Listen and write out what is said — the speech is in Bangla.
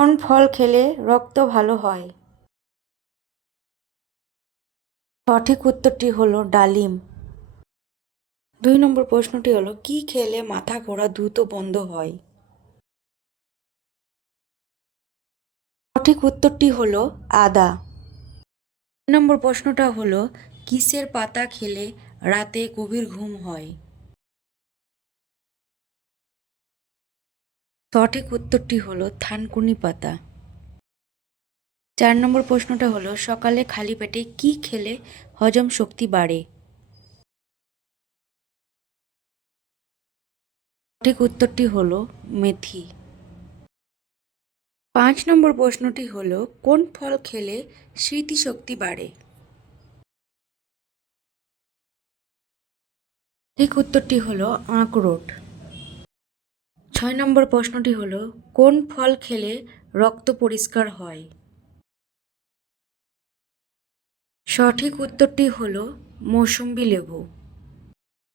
কোন ফল খেলে রক্ত ভালো হয়? সঠিক উত্তরটি হলো ডালিম। 2 নম্বর প্রশ্নটি হলো কি খেলে মাথা ঘোরা দ্রুত বন্ধ হয়? সঠিক উত্তরটি হলো আদা। 3 নম্বর প্রশ্নটা হলো কিসের পাতা খেলে রাতে গভীর ঘুম হয়? সঠিক উত্তরটি হলো থানকুনি পাতা। 4 নম্বর প্রশ্নটা হলো সকালে খালি পেটে কি খেলে হজম শক্তি বাড়ে? সঠিক উত্তরটি হলো মেথি। 5 নম্বর প্রশ্নটি হলো কোন ফল খেলে স্মৃতিশক্তি বাড়ে? সঠিক উত্তরটি হলো আখরোট। 6 নম্বর প্রশ্নটি হলো কোন ফল খেলে রক্ত পরিষ্কার হয়? সঠিক উত্তরটি হলো মৌসুম্বি লেবু।